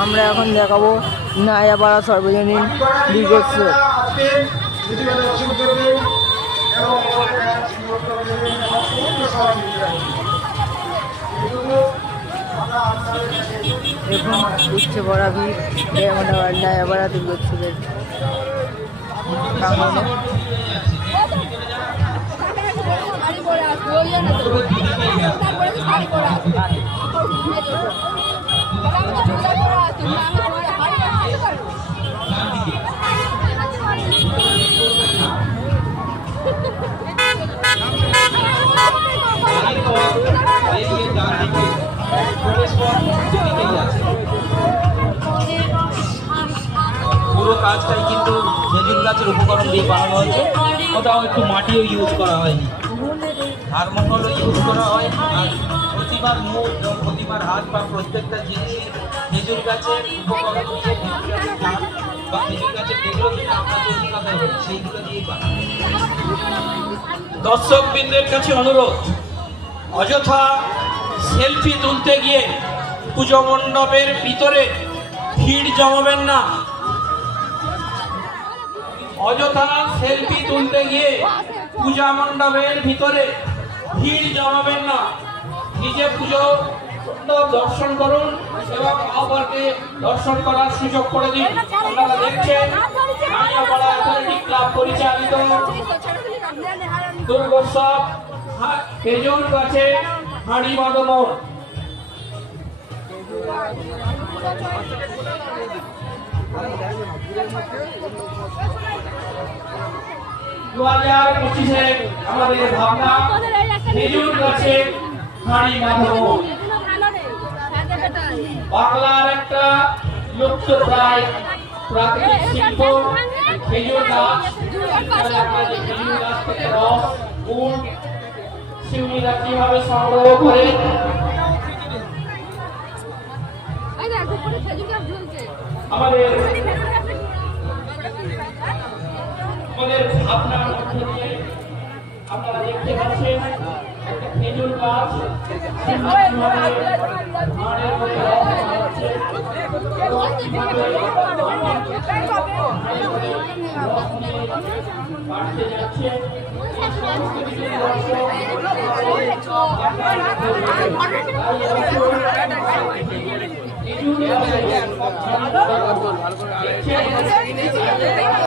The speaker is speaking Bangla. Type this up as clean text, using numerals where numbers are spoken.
আমরা এখন দেখাবো নায়াপাড়া সর্বজনীন দীর্ঘোৎসব। দেখুন উচ্ছে ভরা ভিড় নায়াপাড়া দীর্ঘোৎসবের প্রাঙ্গণে। পুরো কাজটাই কিন্তু খেজুর গাছের উপকরণ দিয়ে বানানো হয়েছে, কোথাও একটু মাটিও ইউজ করা হয়নি, থার্মোকলও ইউজ করা হয়। আর প্রতিবার মুখ এবং প্রতিবার হাত বা প্রত্যেকটা জিনিস খেজুর গাছের উপকরণ দিয়ে বা খেজুর গাছের যেগুলো থেকে আমরা তৈরি কথা বলি সেইগুলো দিয়েই বানানো। দর্শকবৃন্দের কাছে অনুরোধ, অযথা সেলফি তুলতে গিয়ে পুজো মণ্ডপের ভিতরে ভিড় জমাবেন না। অযথা সেলফি তুলতে গিয়ে পূজা মণ্ডপের ভিতরে ভিড় জমাবেন না। নিজে পুজো দর্শন করুন এবং অপরকে দর্শন করার সুযোগ করে দিন। আপনারা দেখছেন নায়াপাড়া অ্যাথলেটিক ক্লাব পরিচালিত দুর্গোৎসব খেজুর গাছে হাঁড়ি বাঁধানো। 2025-এ আমাদের ভাবনা খেজুর গাছে হাঁড়ি বাঁধানো। বাংলার একটা লুপ্তপ্রায় প্রাকৃতিক শিল্প খেজুর গাছ। খেজুর গাছ থেকে রস, গুড় শিউলিরা কিভাবে সংগ্রহ করে আমাদের ভাবনার মধ্যে দিয়ে আপনারা দেখতে পাচ্ছেন একটা খেজুর গাছ যাচ্ছে।